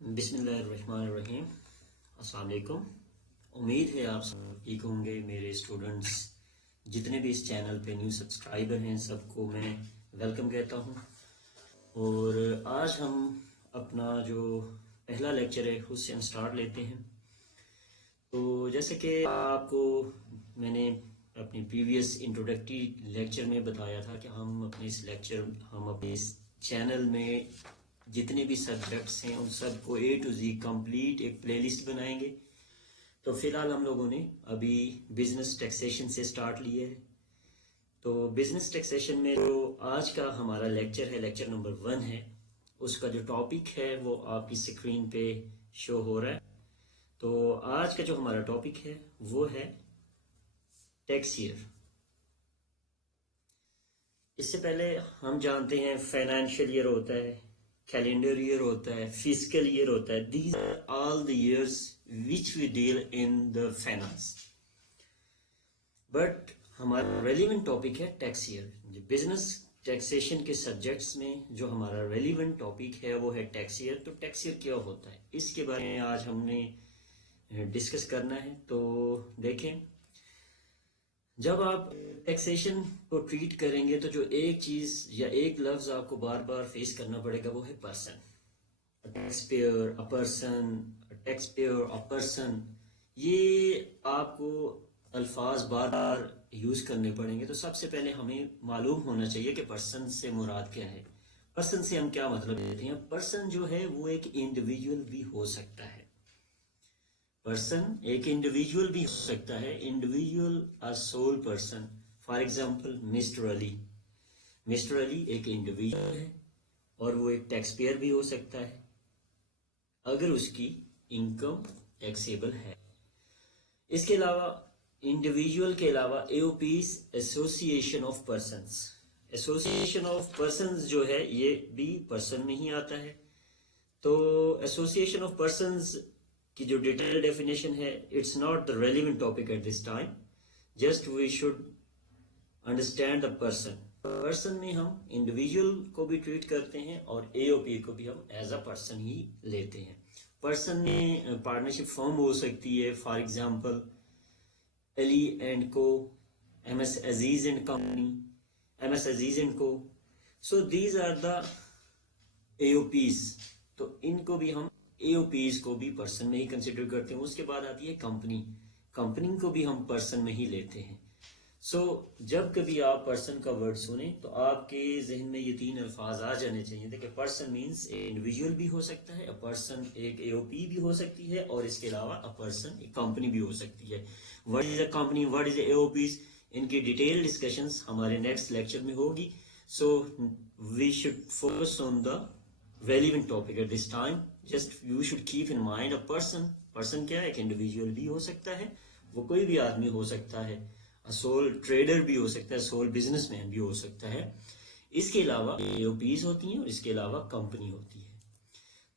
बिस्मिल्लाहिर्रहमानिर्रहीम। अस्सलाम वालेकुम। उम्मीद है आप सब ठीक होंगे। मेरे स्टूडेंट्स जितने भी इस चैनल पे न्यू सब्सक्राइबर हैं सबको मैं वेलकम कहता हूं। और आज हम अपना जो पहला लेक्चर है उससे हम स्टार्ट लेते हैं। तो जैसे कि आपको मैंने अपनी प्रीवियस इंट्रोडक्टरी लेक्चर में बताया था कि हम अपने इस चैनल में जितने भी सब्जेक्ट्स हैं उन सबको A to Z कंप्लीट एक प्लेलिस्ट बनाएंगे। तो फिलहाल हम लोगों ने अभी बिजनेस टैक्सेशन से स्टार्ट लिया है। तो बिजनेस टैक्सेशन में जो आज का हमारा लेक्चर है, लेक्चर नंबर 1 है, उसका जो टॉपिक है वो आपकी स्क्रीन पे शो हो रहा है। तो आज का जो हमारा टॉपिक है वो है टैक्स ईयर। इससे पहले हम जानते हैं फाइनेंशियल ईयर होता है, कैलेंडर ईयर होता है, फिजिकल ईयर होता है। These are all the years which we deal in the finance. But हमारा रेलिवेंट टॉपिक है टैक्स ईयर। जो बिजनेस टैक्सेशन के सब्जेक्ट्स में जो हमारा रेलिवेंट टॉपिक है वो है टैक्स ईयर। तो टैक्स ईयर क्या होता है इसके बारे में आज हमने डिस्कस करना है। तो देखें, जब आप टैक्सेशन को ट्रीट करेंगे तो जो एक चीज या एक लफ्ज आपको बार बार फेस करना पड़ेगा वो है person. Tax payer, a person, tax payer, a person, ये आपको अल्फाज बार बार यूज करने पड़ेंगे। तो सबसे पहले हमें मालूम होना चाहिए कि पर्सन से मुराद क्या है। पर्सन से हम क्या मतलब लेते हैं। पर्सन जो है वो एक इंडिविजुअल भी हो सकता है। पर्सन एक इंडिविजुअल भी हो सकता है। Individual a sole person. For example mister Ali. Mister Ali एक इंडिविजुअल है और वो एक टैक्स पेयर भी हो सकता है अगर उसकी इनकम टैक्सेबल है। इसके अलावा इंडिविजुअल के अलावा AOPs association of persons. Association of persons जो है ये भी पर्सन में ही आता है। तो एसोसिएशन ऑफ पर्संस की जो डिटेल डेफिनेशन है, it's not the relevant topic at this time. Just we should understand the person. Person में हम इंडिविजुअल को भी ट्रीट करते हैं और एओपी को भी हम एज अ पर्सन ही लेते हैं। पर्सन में पार्टनरशिप फॉर्म हो सकती है। For example Ali and co, MS Aziz and company, MS Aziz and co. So these are the AOPs. तो इनको भी हम एओपीज को भी पर्सन में ही कंसिडर करते हैं। उसके बाद आती है कंपनी। कंपनी को भी हम पर्सन में ही लेते हैं। जब कभी आप पर्सन का वर्ड सुने तो आपके जहन में ये 3 अल्फाज आ जाने चाहिए। देखिए, पर्सन मीन्स इंडिविजुअल भी हो सकता है, अ पर्सन एक एओपी भी हो सकती है और इसके अलावा अ पर्सन एक कंपनी भी हो सकती है। What is a company, what is AOPs, इनकी डिटेल डिस्कशंस हमारे नेक्स्ट लेक्चर में होगी। So we should focus on the relevant topic at this time. Just you should keep in mind a person. Person क्या है, एक individual भी हो सकता है, वो कोई भी आदमी हो सकता है, सोल ट्रेडर भी हो सकता है, सोल बिजनेसमैन भी हो सकता है। इसके अलावा एओपीज होती हैं और इसके अलावा कंपनी होती है।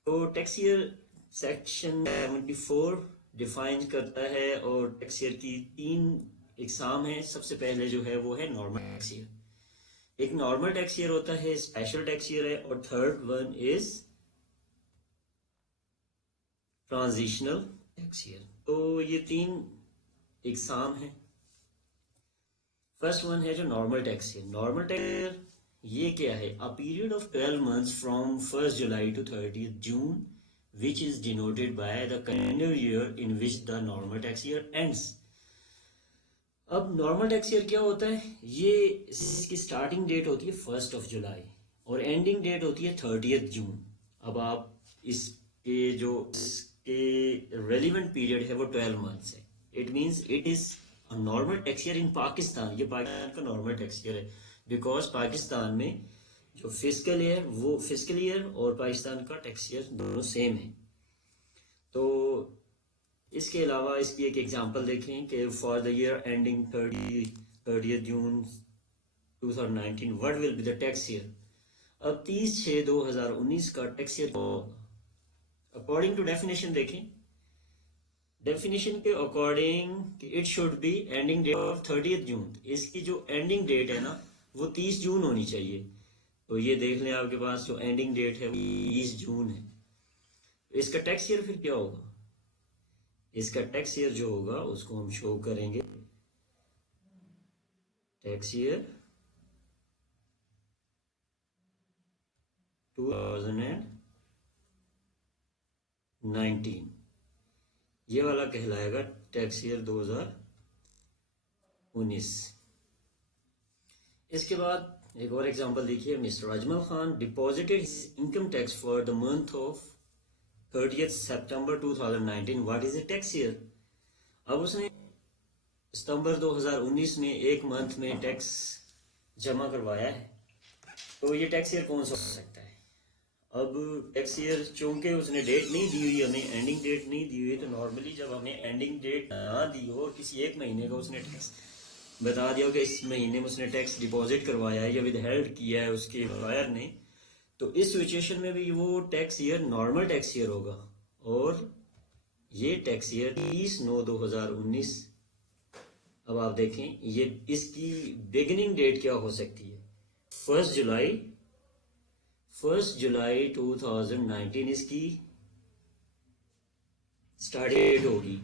तो टैक्स ईयर सेक्शन 74 डिफाइन करता है और टैक्स ईयर की 3 एग्जाम है। सबसे पहले जो है वो है नॉर्मल टैक्स ईयर। एक नॉर्मल टैक्स ईयर होता है, स्पेशल टैक्स ईयर है, और third one is transitional tax year. तो ये 3 एग्जाम है। फर्स्ट वन है जो normal tax year. Normal tax year ये क्या है, a period of 12 months from 1 July to 30 June which is denoted by the calendar year in which the normal tax year ends. अब normal tax year क्या होता है, ये इसकी starting date होती है 1 जुलाई और एंडिंग डेट होती है 30 जून। अब आप इसके रेलिवेंट पीरियड है वो 12 मंथ्स है। It means it is a normal tax year इन पाकिस्तान। ये पाकिस्तान का नॉर्मल टैक्स ईयर है बिकॉज पाकिस्तान में जो फिजिकल ईयर, वो फिजिकल ईयर और पाकिस्तान का टैक्स ईयर दोनों सेम है। तो इसके अलावा इसकी एक एग्जांपल देखें कि for the year ending 30 June 2019 what will be the tax year. अब 30/6/2019 का tax year according to definition देखें। डेफिनेशन के according it should be ending date of 30 June. इसकी जो एंडिंग डेट है ना वो 30 जून होनी चाहिए। तो ये देख लें, आपके पास जो एंडिंग डेट है वो 30 जून है। इसका टैक्स ईयर फिर क्या होगा? इसका टैक्स ईयर जो होगा उसको हम शो करेंगे टैक्स ईयर 2019, ये वाला कहलाएगा टैक्स ईयर 2019। इसके बाद एक और एग्जांपल देखिए, mister Ajmal Khan deposited income tax for the month of 30th September 2019, what is the tax year? अब उसने सितंबर 2019 में एक मंथ में टैक्स जमा करवाया है, तो ये टैक्स ईयर कौन सा हो सकता है? अब टैक्स ईयर चूंकि उसने डेट नहीं दी हुई, हमें एंडिंग डेट नहीं दी हुई, तो नॉर्मली जब हमें एंडिंग डेट ना दी हो किसी एक महीने का, उसने टैक्स बता दिया कि इस महीने में उसने टैक्स डिपॉजिट करवाया है या विदहेल्ड किया है उसके एम्प्लॉयर ने, तो इस सिचुएशन में भी वो tax year normal tax year होगा। और ये टैक्स ईयर 30/9/2019। अब आप देखें ये इसकी बिगिनिंग डेट क्या हो सकती है? 1 जुलाई 2019 इसकी स्टार्ट डेट होगी।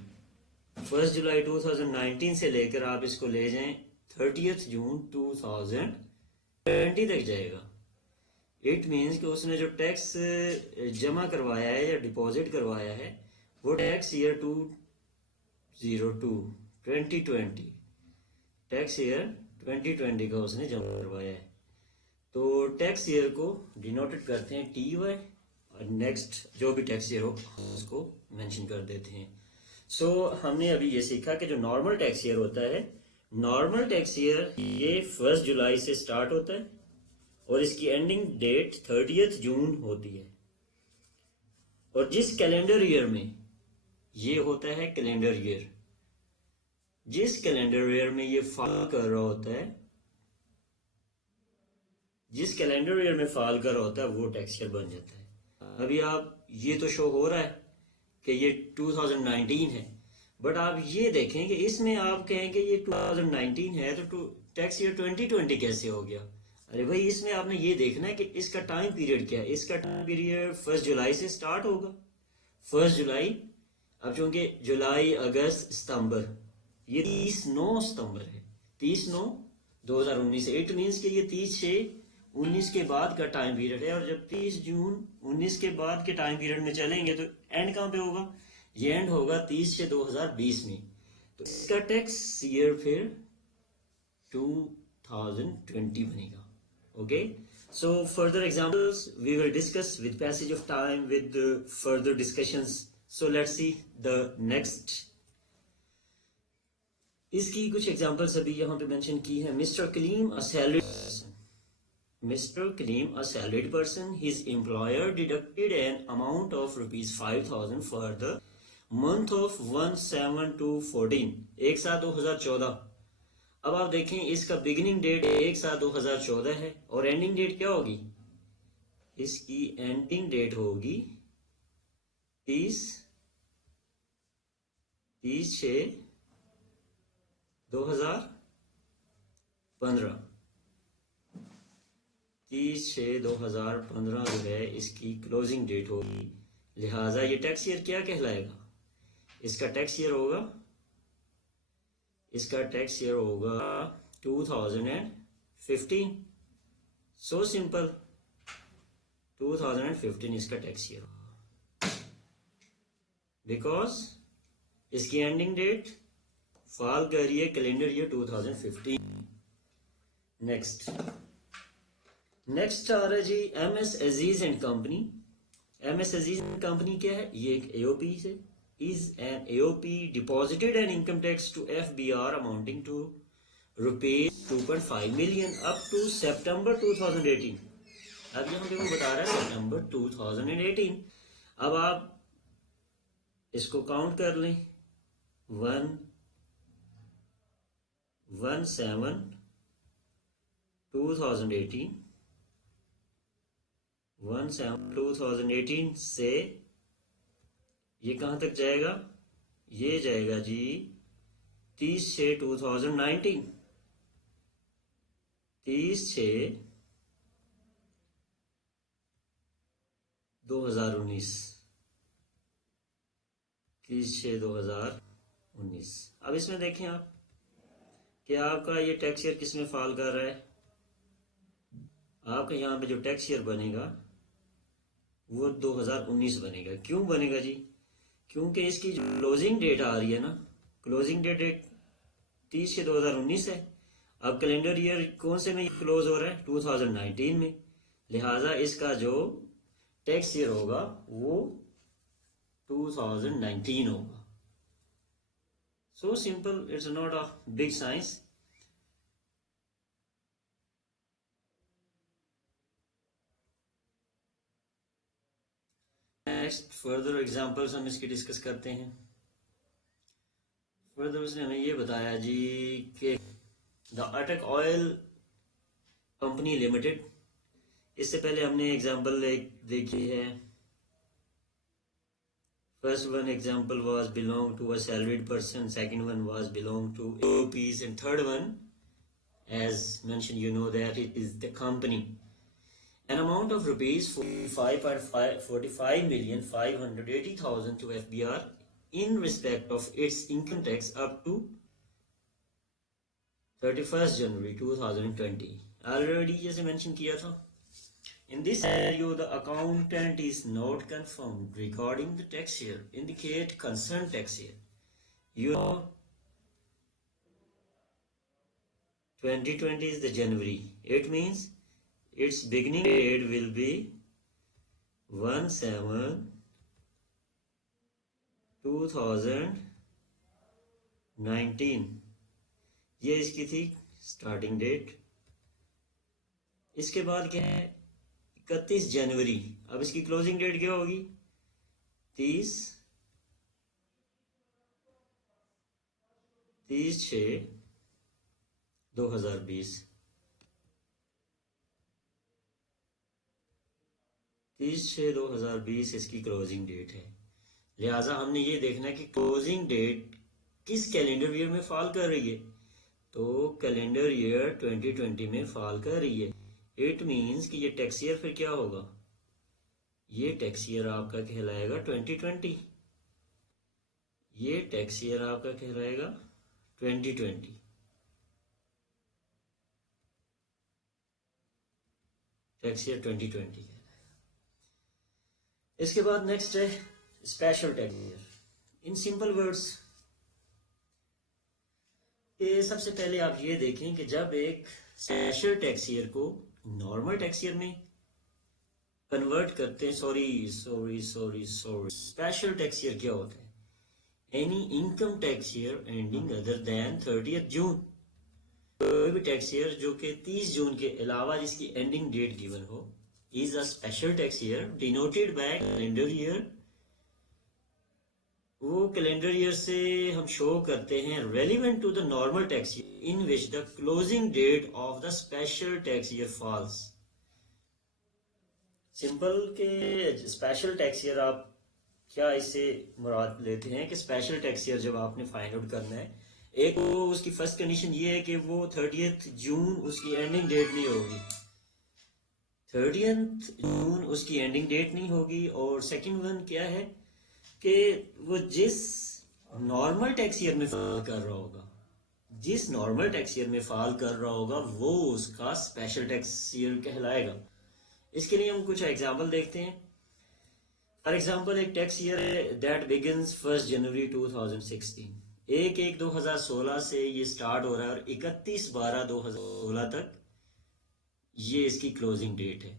1 जुलाई 2019 से लेकर आप इसको ले जाएं 30 जून 2020 तक जाएगा। इट मीन्स कि उसने जो टैक्स जमा करवाया है या डिपॉजिट करवाया है वो टैक्स ईयर 2020 टैक्स ईयर 2020 का उसने जमा करवाया है। तो टैक्स ईयर को डिनोटेड करते हैं TY, और नेक्स्ट जो भी टैक्स ईयर हो उसको मेंशन कर देते हैं। सो हमने अभी ये सीखा कि जो नॉर्मल टैक्स ईयर होता है, नॉर्मल टैक्स ईयर ये 1 जुलाई से स्टार्ट होता है और इसकी एंडिंग डेट 30 जून होती है। और जिस कैलेंडर ईयर में ये होता है कैलेंडर ईयर, जिस कैलेंडर ईयर में ये फॉल कर रहा होता है, जिस कैलेंडर ईयर में फॉल कर रहा होता है वो टैक्स ईयर बन जाता है। अभी आप ये तो शो हो रहा है कि ये 2019 है, बट आप ये देखें कि इसमें आप कहें कि ये 2019 है तो टैक्स ईयर 2020 कैसे हो गया? अरे भाई इसमें आपने ये देखना है कि इसका टाइम पीरियड क्या है। इसका टाइम पीरियड 1 जुलाई से स्टार्ट होगा। 1 जुलाई, अब चूंकि जुलाई अगस्त सितंबर, ये 30/9 सितंबर है, 30/9/2019 है। इट मीन्स कि ये 30/6/19 के बाद का टाइम पीरियड है। और जब 30 जून 19 के बाद के टाइम पीरियड में चलेंगे तो एंड कहाँ पे होगा? ये एंड होगा 30/6/2020 में। तो इसका टैक्स ईयर फिर 2020 बनेगा। Okay, so further examples we will discuss with passage of time with further discussions. So let's see the next. इसकी कुछ एग्जांपल्स अभी यहाँ पे मेंशन की है। Mister Kaleem a salaried person, mister Kaleem a salaried person, his employer deducted an amount of ₹5,000 for the month of 1/7/14, 1/7/2014। अब आप देखें इसका बिगिनिंग डेट 1/7/2014 है और एंडिंग डेट क्या होगी? इसकी एंडिंग डेट होगी 30/6/2015। 30/6/2015 जो है इसकी क्लोजिंग डेट होगी। लिहाजा ये टैक्स ईयर क्या कहलाएगा? इसका टैक्स ईयर होगा 2015। सो सिंपल, 2015 इसका टैक्स ईयर होगा, बिकॉज इसकी एंडिंग डेट फॉल कर रही है कैलेंडर ईयर 2015। नेक्स्ट आ रहा है जी MS Aziz and company. MS Aziz and company क्या है? ये एक AOP है। Is an AOP deposited an income tax to FBR amounting to rupees 2.5 million up to September 2018। अब यहाँ पे वो बता रहा है September 2018। अब आप इसको काउंट कर लें, 1/7/2018, 1/7/2018 से ये कहाँ तक जाएगा? ये जाएगा जी 30/6/2019, 30/6/2019। 30/6/2019। अब इसमें देखें आप कि आपका ये टैक्स ईयर किस में फॉल कर रहा है। आपका यहाँ पे जो टैक्स ईयर बनेगा वो 2019 बनेगा। क्यों बनेगा जी? क्योंकि इसकी जो क्लोजिंग डेट आ रही है ना, क्लोजिंग डेट 30/6/2019 है। अब कैलेंडर ईयर कौन से में क्लोज हो रहा है? 2019 में। लिहाजा इसका जो टैक्स ईयर होगा वो 2019 होगा। So simple, it's not a big science. Next further examples हम इसकी डिस्कस करते हैं। फर्दर उसने हमें ये बताया जी कि द अटक ऑयल कंपनी लिमिटेड, इससे पहले हमने एग्जांपल एक देखी है। First one example was belong to a salaried person, second one was belong to AOPs, and third one as mentioned you know that it is the company. An amount of rupees 45,580,000 to FBR in respect of its income tax up to 31st January 2020. Already जैसे mention किया था, in this scenario the accountant is not confirmed regarding the tax year, indicate concerned tax year. You know 2020 is the January. It means its beginning date will be 1/7/2019. ये इसकी थी starting date. इसके बाद क्या है? 31 जनवरी। अब इसकी क्लोजिंग डेट क्या होगी? 30/6/2020। 30/6/2020 इसकी क्लोजिंग डेट है। लिहाजा हमने ये देखना है कि क्लोजिंग डेट किस कैलेंडर ईयर में फॉल कर रही है। तो कैलेंडर ईयर 2020 में फॉल कर रही है। इट मीन्स कि ये टैक्स ईयर फिर क्या होगा? ये टैक्स ईयर आपका कहलाएगा 2020। ये टैक्स ईयर आपका कहलाएगा 2020। टैक्स ईयर 2020 कहलाएगा। इसके बाद नेक्स्ट है special tax year. In simple words कि सबसे पहले आप ये देखें कि जब एक स्पेशल टैक्स ईयर को नॉर्मल टैक्स ईयर में कन्वर्ट करते हैं, स्पेशल टैक्स ईयर क्या होता है? Any income tax year ending other than 30 जून। कोई भी टैक्स ईयर जो कि 30 जून के अलावा जिसकी एंडिंग डेट गिवन हो is a special tax year denoted by calendar year. वो कैलेंडर ईयर से हम शो करते हैं relevant to the normal tax year in which the closing date of the special tax year falls. Simple के special tax year आप क्या इससे मुराद लेते हैं कि स्पेशल टैक्स ईयर जब आपने फाइंड आउट करना है, एक वो उसकी फर्स्ट कंडीशन ये है कि वो 30 जून उसकी एंडिंग डेट नहीं होगी। 30 जून उसकी एंडिंग डेट नहीं होगी। और सेकंड वन क्या है कि वो जिस नॉर्मल टैक्स ईयर में फॉल कर रहा होगा, जिस नॉर्मल टैक्स ईयर में फॉल कर रहा होगा वो उसका स्पेशल टैक्स ईयर कहलाएगा। इसके लिए हम कुछ एग्जांपल देखते हैं। फॉर एग्जांपल एक टैक्स ईयर है दैट बिगिंस 1 जनवरी 2016। 1/1/2016 से ये स्टार्ट हो रहा है और 31/12/2016 तक ये इसकी क्लोजिंग डेट है।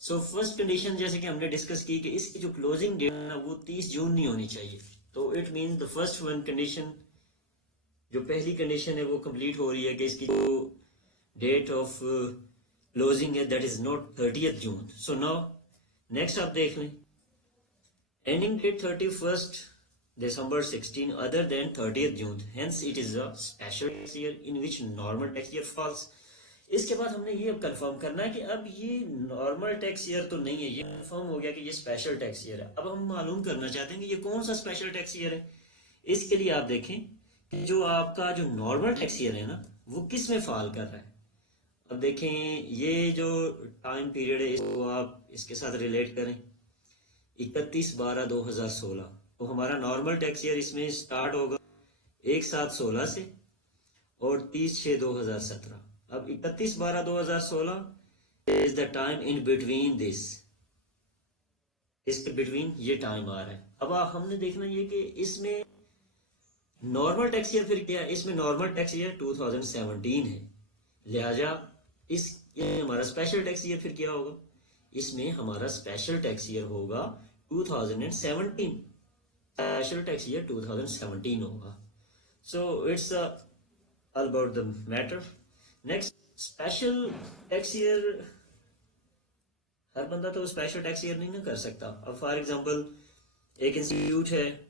सो फर्स्ट कंडीशन जैसे कि हमने डिस्कस की कि इसकी जो क्लोजिंग डेट है वो 30 जून नहीं होनी चाहिए। तो it means the first one condition, जो पहली कंडीशन है वो कंप्लीट हो रही है कि इसकी जो डेट ऑफ क्लोजिंग है that is not 30 June. So now next आप देख लें, ending date 31 December 16 other than 30th June, hence it is a special tax year in which normal tax year falls. इसके बाद हमने ये अब कंफर्म करना है कि अब ये नॉर्मल टैक्स ईयर तो नहीं है, ये कंफर्म हो गया कि ये स्पेशल टैक्स ईयर है। अब हम मालूम करना चाहते हैं कि ये कौन सा स्पेशल टैक्स ईयर है। इसके लिए आप देखें कि जो आपका जो नॉर्मल टैक्स ईयर है ना वो किस में फॉल कर रहा है। अब देखें ये जो टाइम पीरियड है इसको आप इसके साथ रिलेट करें 31/12/2016 तो हमारा नॉर्मल टैक्स ईयर इसमें स्टार्ट होगा 1/7/16 से और 30/6/2017। अब 31/12/2016 is the time in between this, इसके बिटवीन ये टाइम आ रहा है। अब हमने देखना ये कि इसमें नॉर्मल टैक्स ईयर फिर क्या है, इसमें नॉर्मल टैक्स ईयर 2017 है, लिहाजा इस ये हमारा स्पेशल टैक्स ईयर फिर क्या होगा, इसमें हमारा स्पेशल टैक्स ईयर होगा 2017, स्पेशल टैक्स ईयर 2017 होगा। So it's all about the matter. Next, special tax year हर बंदा तो स्पेशल टैक्स ईयर नहीं ना कर सकता। अब फॉर एग्जांपल एक इंस्टीट्यूट है,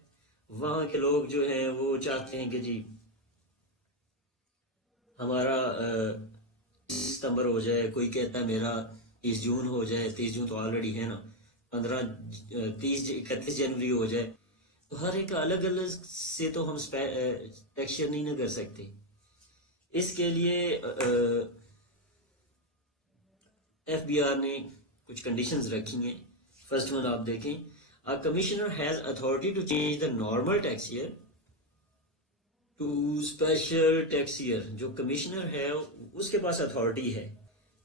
वहां के लोग जो हैं वो चाहते हैं कि जी हमारा 30 सितंबर हो जाए, कोई कहता है मेरा 30 जून हो जाए, 30 जून तो ऑलरेडी है ना, 31 जनवरी हो जाए। तो हर एक अलग अलग से तो हम टैक्स ईयर नहीं ना कर सकते। इसके लिए एफबीआर ने कुछ कंडीशंस रखी हैं। फर्स्ट वन आप देखें, a commissioner has authority to change the normal tax year to special tax year. जो कमिश्नर है उसके पास अथॉरिटी है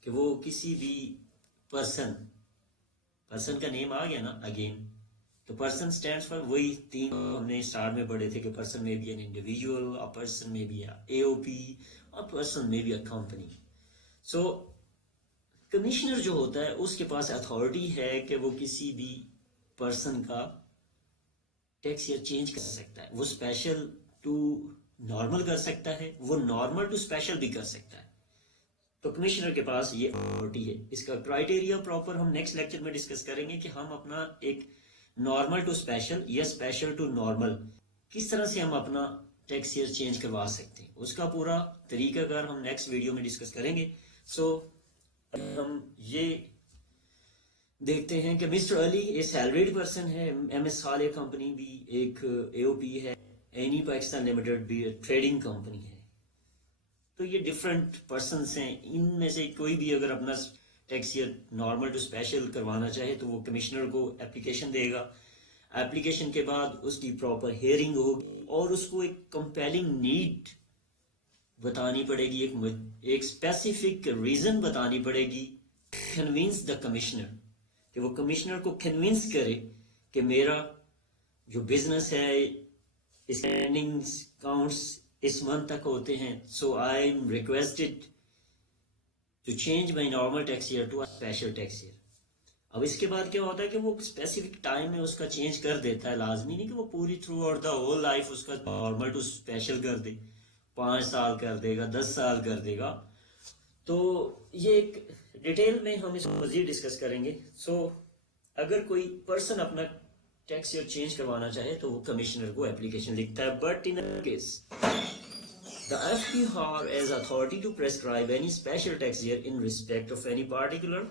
कि वो किसी भी पर्सन का नेम आ गया ना अगेन, तो पर्सन स्टैंड्स फॉर वही तीन हमने स्टार्ट में पढ़े थे कि पर्सन में be an individual, a person में बी एओपी, अ पर्सन में be a company. So commissioner जो होता है उसके पास अथॉरिटी है कि वो किसी भी पर्सन का टैक्स ईयर चेंज कर सकता है। वो स्पेशल टू नॉर्मल कर सकता है, वो नॉर्मल टू स्पेशल भी कर सकता है। तो कमिश्नर के पास ये अथॉरिटी है। इसका क्राइटेरिया प्रॉपर हम नेक्स्ट लेक्चर में डिस्कस करेंगे कि हम अपना एक नॉर्मल टू स्पेशल या स्पेशल टू नॉर्मल किस तरह से हम अपना टैक्स ईयर चेंज करवा सकते हैं, उसका पूरा तरीकाकार हम नेक्स्ट वीडियो में डिस्कस करेंगे। सो हम ये देखते हैं कि मिस्टर अली एक सैलरीड पर्सन है, एमएस साले कंपनी भी एक एओपी है, एनी पाकिस्तान लिमिटेड भी ट्रेडिंग कंपनी है। तो ये डिफरेंट पर्सन्स हैं, इनमें से कोई भी अगर अपना tax year normal to special करवाना चाहे तो वो कमिश्नर को एप्लीकेशन देगा। एप्लीकेशन के बाद उसकी प्रॉपर हियरिंग होगी और उसको एक कंपेलिंग नीड बतानी पड़ेगी, एक स्पेसिफिक रीजन बतानी पड़ेगी, कन्विंस द कमिश्नर, कि वो कमिश्नर को कन्विंस करे कि मेरा जो बिजनेस है इसके एंडिंग्स काउंट्स इस मंथ तक होते हैं, so I am requested to change my normal tax year to a special tax year. अब इसके बाद क्या होता है कि वो स्पेसिफिक टाइम में उसका चेंज कर देता है, लाजमी नहीं कि वो पूरी throughout the whole life उसका नॉर्मल टू स्पेशल कर दे, 5 साल कर देगा, 10 साल कर देगा। तो ये एक डिटेल में हम इसको मजीद डिस्कस करेंगे। सो अगर कोई पर्सन अपना टैक्स ईयर चेंज करवाना चाहे तो वो कमिश्नर को एप्लीकेशन लिखता है। But in case the FBR has authority to prescribe any special tax year in respect of any particular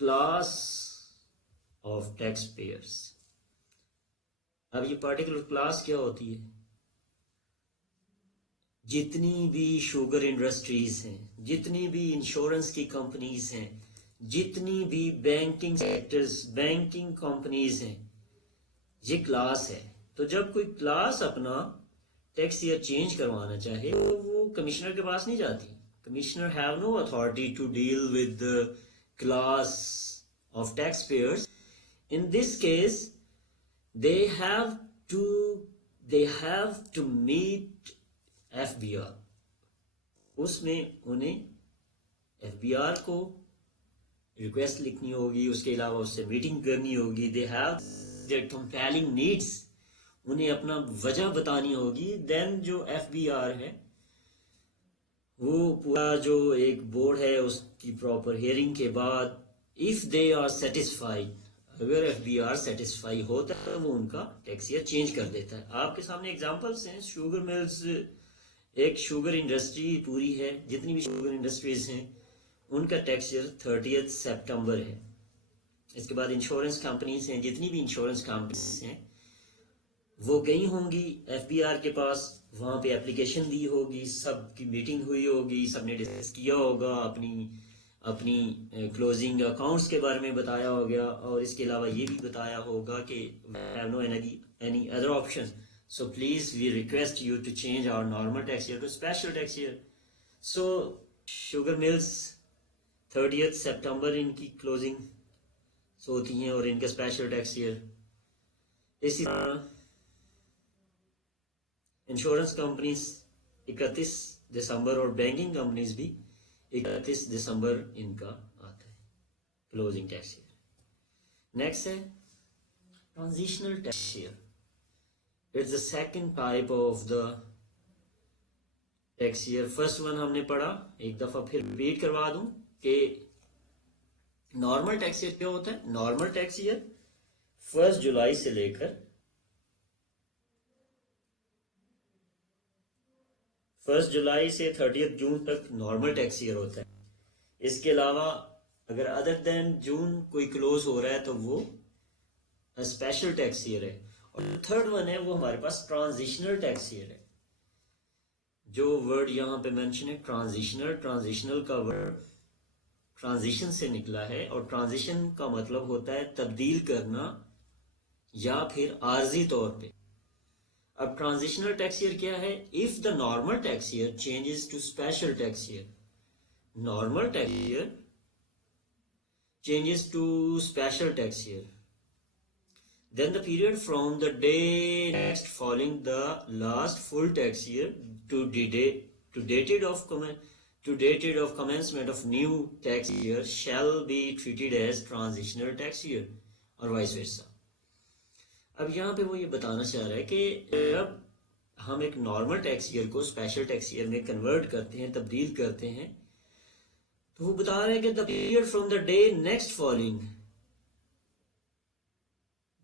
class of taxpayers। अब ये पार्टिकुलर क्लास क्या होती है, जितनी भी शुगर इंडस्ट्रीज हैं, जितनी भी इंश्योरेंस की कंपनीज हैं, जितनी भी बैंकिंग सेक्टर्स, बैंकिंग कंपनीज हैं, ये क्लास है। तो जब कोई क्लास अपना टैक्स ईयर चेंज करवाना चाहे तो वो कमिश्नर के पास नहीं जाती। Commissioner have no authority to deal with the class of taxpayers. In this case they have to meet FBR। उसमें उन्हें FBR को रिक्वेस्ट लिखनी होगी, उसके अलावा उससे मीटिंग करनी होगी। They have their compelling needs, उन्हें अपना वजह बतानी होगी। देन जो FBR है वो पूरा जो एक बोर्ड है उसकी प्रॉपर हियरिंग के बाद इफ दे आर सेटिस्फाइड, अगर FBR सेटिस्फाई होता है तो वो उनका टैक्स ईयर चेंज कर देता है। आपके सामने एग्जांपल्स हैं, शुगर मिल्स, एक शुगर इंडस्ट्री पूरी है, जितनी भी शुगर इंडस्ट्रीज हैं उनका टैक्स ईयर 30 सितंबर है। इसके बाद इंश्योरेंस कंपनीज हैं, जितनी भी इंश्योरेंस कंपनीज हैं वो गई होंगी FBR के पास, वहां पे एप्लीकेशन दी होगी, सबकी मीटिंग हुई होगी, सबने डिस्कस किया होगा अपनी अपनी क्लोजिंग अकाउंट्स के बारे में बताया हो गया, और इसके अलावा ये भी बताया होगा कि have no any other option, so please we request you to change our normal tax year to special tax year. So sugar mills 30 सितंबर इनकी क्लोजिंग होती हैं और इनका स्पेशल टैक्स ईयर। इसी तरह इंश्योरेंस कंपनीज 31 दिसंबर और बैंकिंग कंपनीज भी 31 दिसंबर इनका आता है क्लोजिंग टैक्स ईयर। नेक्स्ट है transitional tax year. It's the second type of the tax year. First one हमने पढ़ा, एक दफा फिर रिपीट करवा दूं कि नॉर्मल टैक्स ईयर क्या होता है। नॉर्मल टैक्स ईयर 1 जुलाई से लेकर 1 जुलाई से 30 जून तक नॉर्मल टैक्स ईयर होता है। इसके अलावा अगर अदर देन जून कोई क्लोज हो रहा है तो वो स्पेशल टैक्स ईयर है। और थर्ड वन है वो हमारे पास ट्रांजिशनल टैक्स ईयर है। जो वर्ड यहाँ पे मेंशन है ट्रांजिशनल, ट्रांजिशनल का वर्ड ट्रांजिशन से निकला है, और ट्रांजिशन का मतलब होता है तब्दील करना या फिर आर्जी तौर पे। अब ट्रांजिशनल टैक्स ईयर क्या है? If the normal tax year changes to special tax year, normal tax year changes to special tax year, then the period from the day next following the last full tax year to dated of commencement of new tax year shall be treated as transitional tax year और vice versa। अब यहाँ पे वो ये बताना चाह रहा है कि अब हम एक नॉर्मल टैक्स ईयर को स्पेशल टैक्स ईयर में कन्वर्ट करते हैं, तब्दील करते हैं, तो वो बता रहे हैं कि the period from the day next following,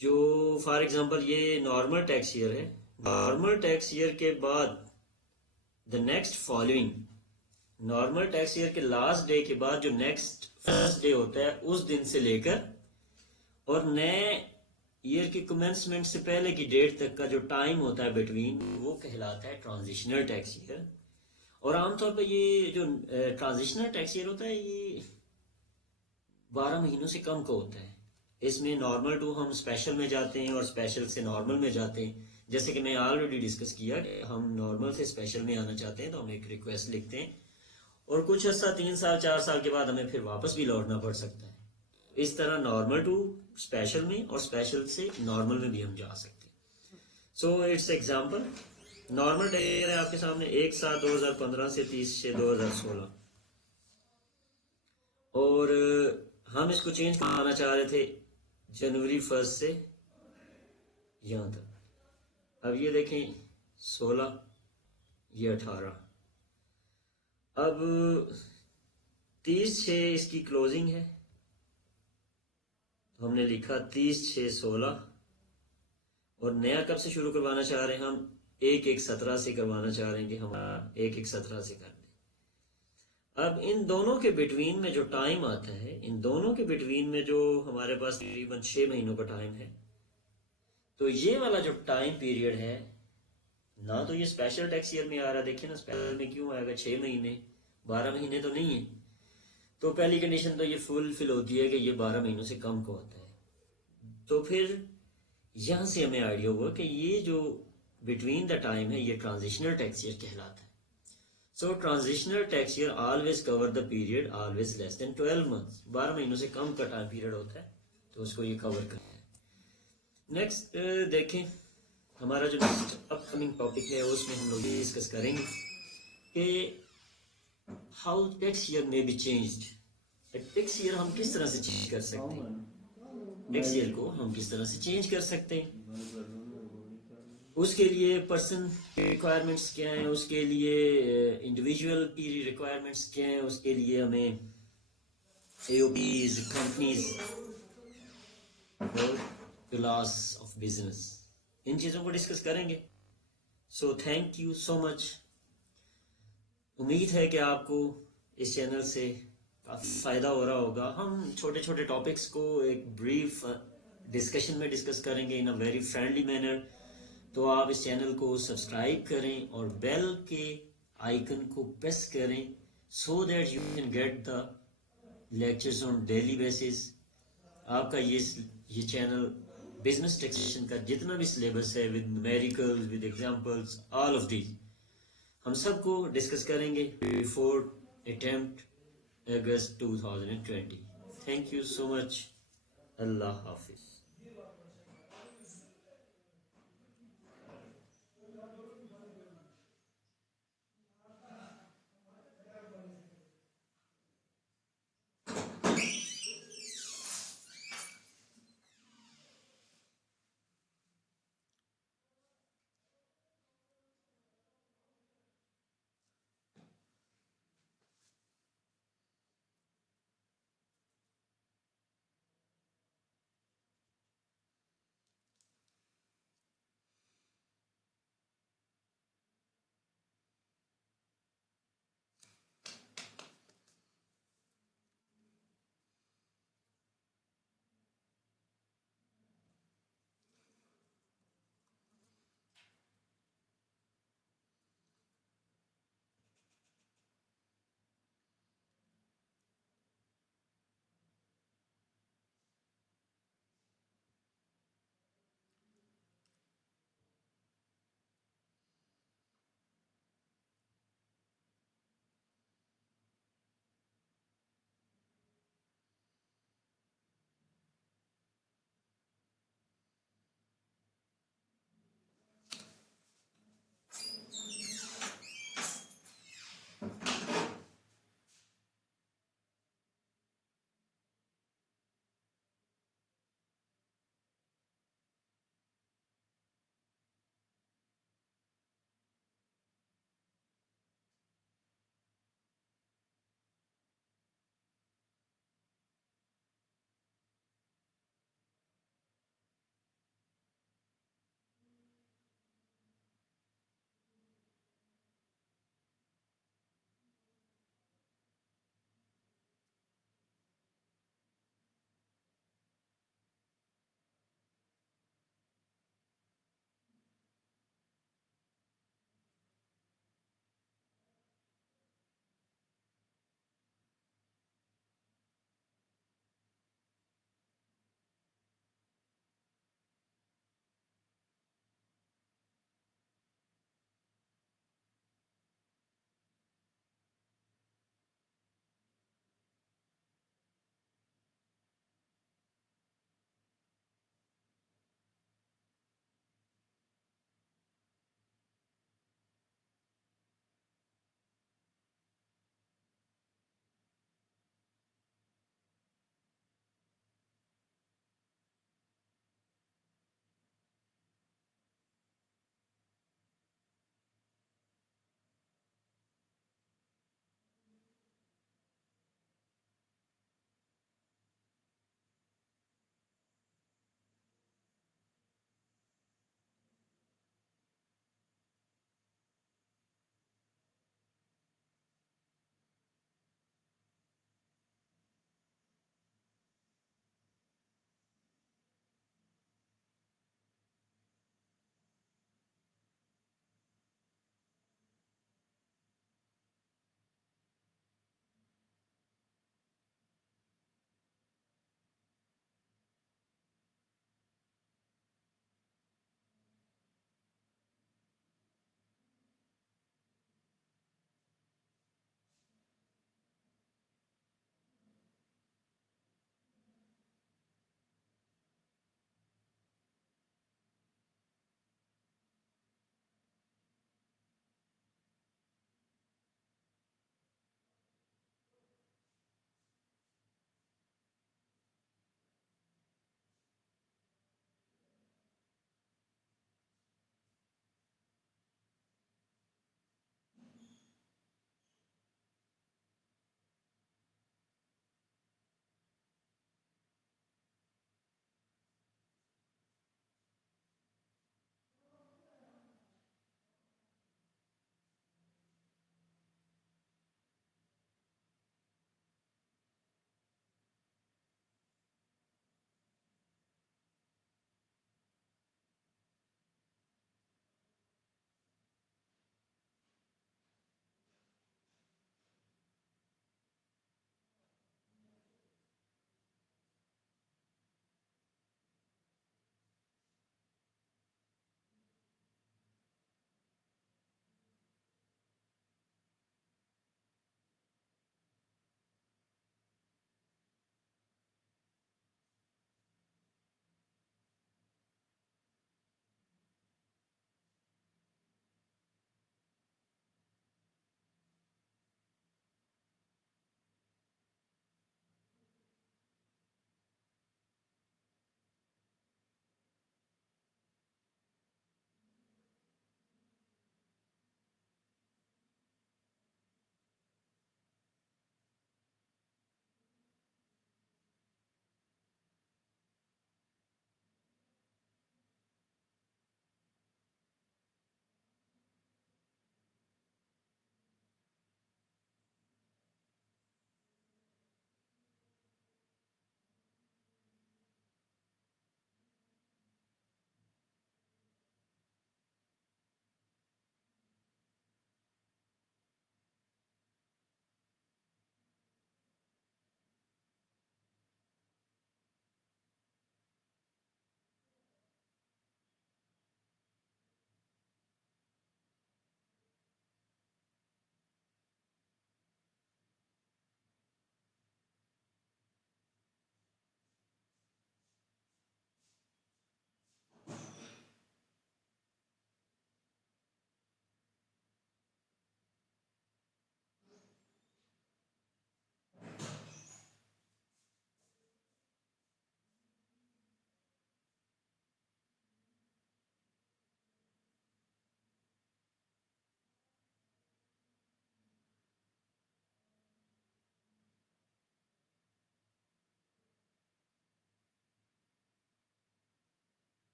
जो फॉर एग्जांपल ये नॉर्मल टैक्स ईयर है, नॉर्मल टैक्स ईयर के बाद the next following, normal tax year के लास्ट डे के बाद जो नेक्स्ट फर्स्ट डे होता है उस दिन से लेकर और नए ईयर के कमेंसमेंट से पहले की डेट तक का जो टाइम होता है बिटवीन, वो कहलाता है ट्रांजिशनल टैक्स ईयर। और आमतौर पर ये जो ट्रांजिशनल टैक्स ईयर होता है ये 12 महीनों से कम का होता है। इसमें नॉर्मल टू हम स्पेशल में जाते हैं और स्पेशल से नॉर्मल में जाते हैं। जैसे कि मैं ऑलरेडी डिस्कस किया कि हम नॉर्मल से स्पेशल में आना चाहते हैं तो हम एक रिक्वेस्ट लिखते हैं और कुछ अर्सा 3 साल 4 साल के बाद हमें फिर वापस भी लौटना पड़ सकता है। इस तरह नॉर्मल टू स्पेशल में और स्पेशल से नॉर्मल में भी हम जा सकते हैं। So it's example, normal tax year है आपके सामने 1/7/2015 से 30/6/2016, और हम इसको चेंज कराना चाह रहे थे जनवरी 1 से यहां तक। अब ये देखें 16, ये 18, अब 30/6 इसकी क्लोजिंग है तो हमने लिखा 30/6/16, और नया कब से शुरू करवाना चाह रहे हैं हम? 1/1/17 से करवाना चाह रहे हैं कि हमारा 1/1/17 से कर दें। अब इन दोनों के बिटवीन में जो टाइम आता है, इन दोनों के बिटवीन में जो हमारे पास तकरीबन 6 महीनों का टाइम है, तो ये वाला जो टाइम पीरियड है ना, तो ये स्पेशल टैक्स ईयर में आ रहा है। देखिए ना स्पेशल में क्यों आएगा? 6 महीने, 12 महीने तो नहीं है। तो पहली कंडीशन तो ये फुलफिल होती है कि ये 12 महीनों से कम का होता है। तो फिर यहां से हमें आइडिया हुआ कि ये जो बिटवीन द टाइम है ये ट्रांजिशनल टैक्स ईयर कहलाता है। So transitional tax year always cover the period always less than 12 months, 12 महीनों से कम का टाइम पीरियड होता है तो उसको ये कवर करता है। नेक्स्ट देखें, हमारा जो नेक्स्ट अपकमिंग टॉपिक है उसमें हम लोग ये डिस्कस करेंगे कि हाउ टैक्स ईयर में बी चेंज्ड। टैक्स ईयर हम किस तरह से चेंज कर सकते हैं, टैक्स ईयर को हम किस तरह से चेंज कर सकते हैं, उसके लिए पर्सन की रिक्वायरमेंट्स क्या हैं, उसके लिए इंडिविजुअल की रिक्वायरमेंट्स क्या हैं, उसके लिए हमें AOPs, कंपनीज और लॉस ऑफ बिजनेस, इन चीज़ों को डिस्कस करेंगे। So thank you so much. उम्मीद है कि आपको इस चैनल से काफ़ी फ़ायदा हो रहा होगा। हम छोटे छोटे टॉपिक्स को एक ब्रीफ डिस्कशन में डिस्कस करेंगे इन अ वेरी फ्रेंडली मैनर। तो आप इस चैनल को सब्सक्राइब करें और बेल के आइकन को प्रेस करें so that you can get the lectures on daily basis. आपका ये चैनल बिजनेस टैक्सेशन का जितना भी सिलेबस है with numericals with examples all of these हम सबको डिस्कस करेंगे before attempt August 2020। Thank you so much. अल्लाह हाफिज।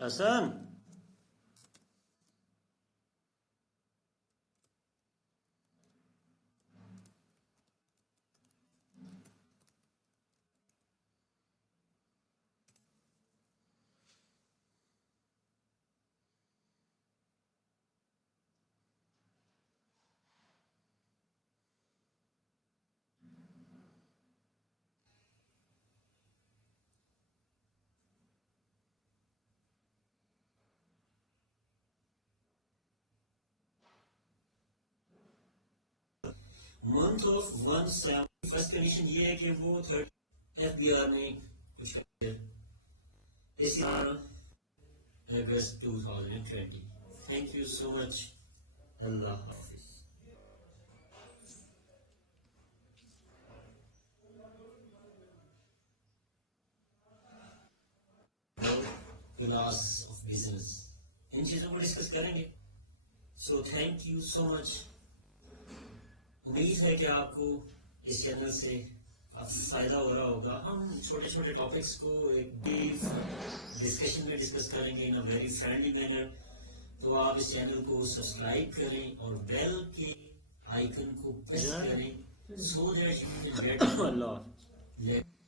Hasan, month of one first condition ये है कि वो थर्ड FBR में कुछ इसी अगस्त 2020। Thank you so much. अल्लाह हाफिज। क्लास ऑफ बिजनेस इन चीजों को डिस्कस करेंगे। So thank you so much. उम्मीद है कि आपको इस चैनल से फायदा हो रहा होगा। हम छोटे छोटे टॉपिक्स को एक डीप डिस्कशन में डिस्कस करेंगे इन अ वेरी फ्रेंडली मैनर। तो आप इस चैनल को सब्सक्राइब करें और बेल के आइकन को प्रेस करें so that you can get